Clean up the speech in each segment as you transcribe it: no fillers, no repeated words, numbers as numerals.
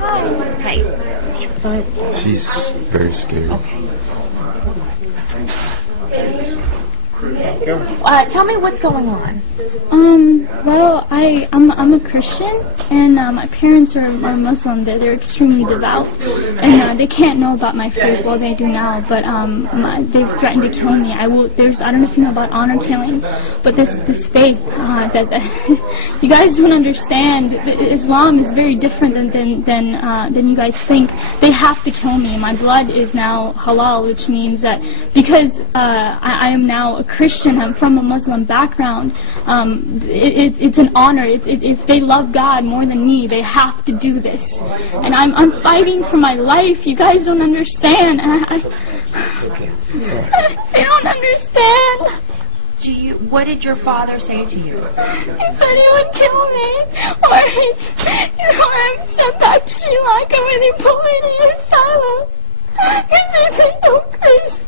Hi. She's very scared. Tell me what's going on. Well, I'm a Christian, and my parents are Muslim. They're extremely devout, and they can't know about my faith. Well, they do now, but they've threatened to kill me. I don't know if you know about honor killing, but this faith that you guys don't understand. Islam is very different than you guys think. They have to kill me. My blood is now halal, which means that because I am now a Christian, I'm from a Muslim background, it's an honor. If they love God more than me, they have to do this. And I'm fighting for my life. You guys don't understand. They don't understand. What did your father say to you? He said he would kill me, or I'm sent back to Sri Lanka where they put me in an asylum. He said they go crazy.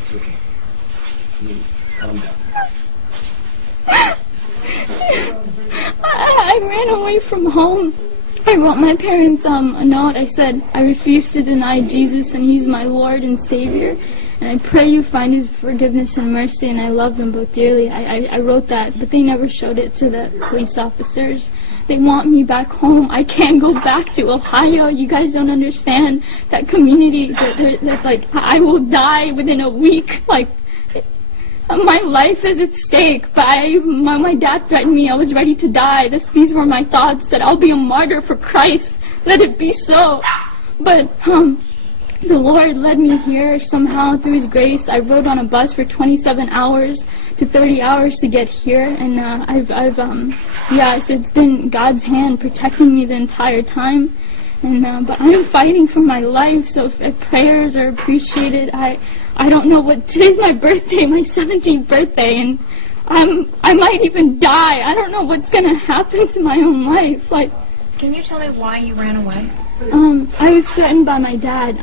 It's okay. Calm down. I ran away from home. I wrote my parents a note. I said, I refuse to deny Jesus, and He's my Lord and Savior. And I pray you find His forgiveness and mercy, and I love them both dearly. I wrote that, but they never showed it to the police officers. They want me back home. I can't go back to Ohio. You guys don't understand that community. That like, I will die within a week. Like, my life is at stake. But my dad threatened me. I was ready to die. These were my thoughts, that I'll be a martyr for Christ. Let it be so. But the Lord led me here somehow through His grace. I rode on a bus for 27 hours to 30 hours to get here, and so it's been God's hand protecting me the entire time. And but I'm fighting for my life, so if prayers are appreciated. I don't know what, today's my birthday, my 17th birthday, and I might even die. I don't know what's gonna happen to my own life. Like, can you tell me why you ran away? I was threatened by my dad.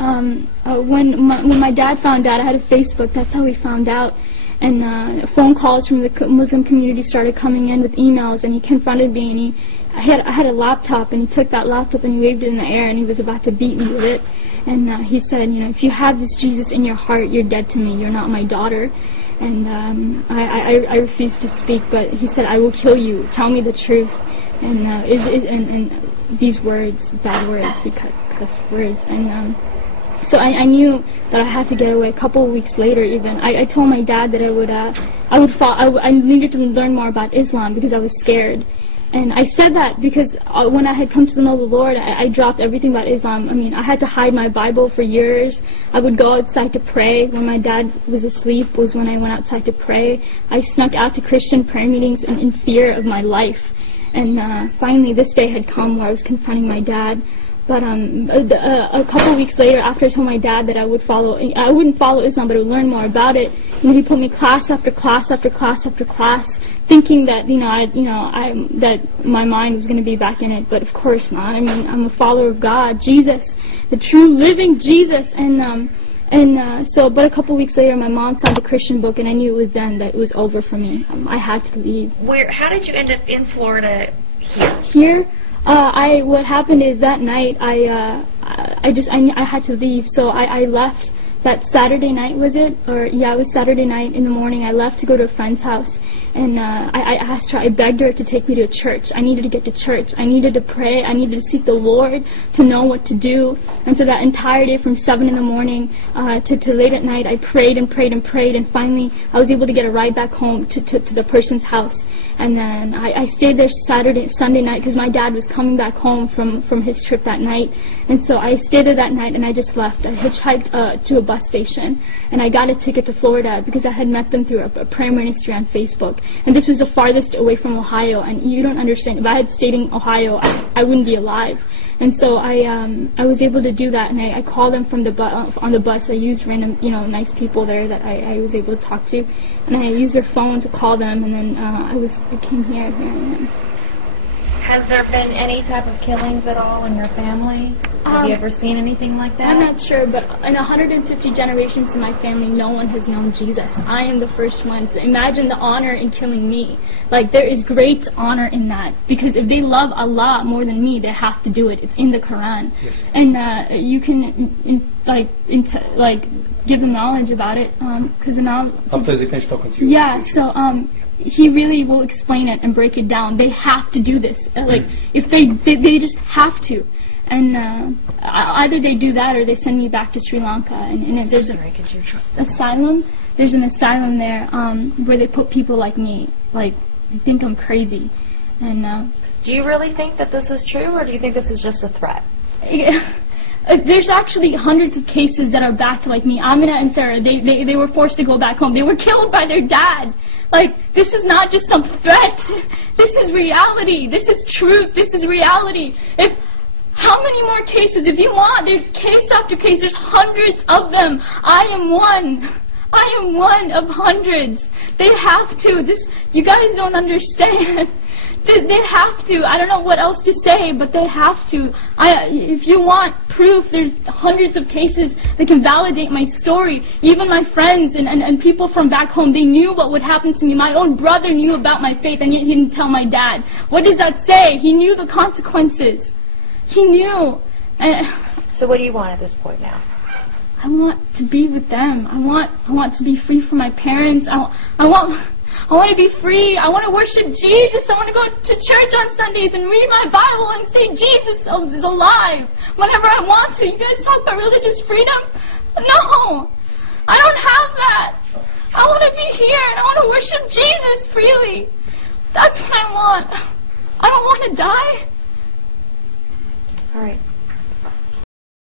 When my dad found out, I had a Facebook. That's how we found out. And phone calls from the Muslim community started coming in with emails, and he confronted me. And I had a laptop, and he took that laptop and he waved it in the air, and he was about to beat me with it. And he said, if you have this Jesus in your heart, you're dead to me. You're not my daughter. And I refused to speak, but he said, I will kill you. Tell me the truth. And these words, bad words, he cuss words, and so I knew that I had to get away. A couple of weeks later, even I told my dad that I needed to learn more about Islam because I was scared. And I said that because when I had come to know the Lord, I dropped everything about Islam. I mean, I had to hide my Bible for years. I would go outside to pray. When my dad was asleep was when I went outside to pray. I snuck out to Christian prayer meetings in fear of my life. And finally, this day had come where I was confronting my dad. But a couple of weeks later, after I told my dad that I wouldn't follow Islam, but I would learn more about it, he put me class after class after class after class, thinking that that my mind was going to be back in it. But of course not. I mean, I'm a follower of God, Jesus, the true living Jesus, but a couple of weeks later, my mom found a Christian book, and I knew it was then that it was over for me. I had to leave. How did you end up in Florida here? Here? What happened is that night I had to leave, so I left that Saturday night, was it? It was Saturday night in the morning. I left to go to a friend's house, and I asked her, I begged her to take me to church. I needed to get to church. I needed to pray. I needed to seek the Lord to know what to do. And so that entire day from 7 in the morning to late at night, I prayed and prayed and prayed, and finally I was able to get a ride back home to the person's house. And then I stayed there Sunday night, because my dad was coming back home from his trip that night. And so I stayed there that night, and I just left. I hitchhiked to a bus station, and I got a ticket to Florida because I had met them through a prayer ministry on Facebook. And this was the farthest away from Ohio, and you don't understand. If I had stayed in Ohio, I wouldn't be alive. And so I was able to do that, and I called them from on the bus. I used random, nice people there that I was able to talk to, and I used their phone to call them, and then I came here. Here I am. Has there been any type of killings at all in your family? Have you ever seen anything like that? I'm not sure, but in 150 generations in my family, no one has known Jesus. I am the first one. So imagine the honor in killing me. Like, there is great honor in that. Because if they love Allah more than me, they have to do it. It's in the Quran. Yes. And you can, give them knowledge about it. Because now... After they finish talking to you. Yeah, so, he really will explain it and break it down. They have to do this. If they just have to. And either they do that or they send me back to Sri Lanka. And if there's an asylum, there's an asylum there where they put people like me. Like, they think I'm crazy. And do you really think that this is true, or do you think this is just a threat? There's actually hundreds of cases that are backed like me. Amina and Sarah, they were forced to go back home. They were killed by their dad. Like, this is not just some threat. This is reality. This is truth. This is reality. How many more cases? If you want, there's case after case. There's hundreds of them. I am one. I am one of hundreds. They have to. You guys don't understand. They have to. I don't know what else to say, but they have to. If you want proof, there's hundreds of cases that can validate my story. Even my friends and people from back home, they knew what would happen to me. My own brother knew about my faith, and yet he didn't tell my dad. What does that say? He knew the consequences. He knew. So what do you want at this point now? I want to be with them. I want to be free from my parents. I want to be free. I want to worship Jesus. I want to go to church on Sundays and read my Bible and say Jesus is alive whenever I want to. You guys talk about religious freedom? No, I don't have that. I want to be here and I want to worship Jesus freely. That's what I want. I don't want to die. All right.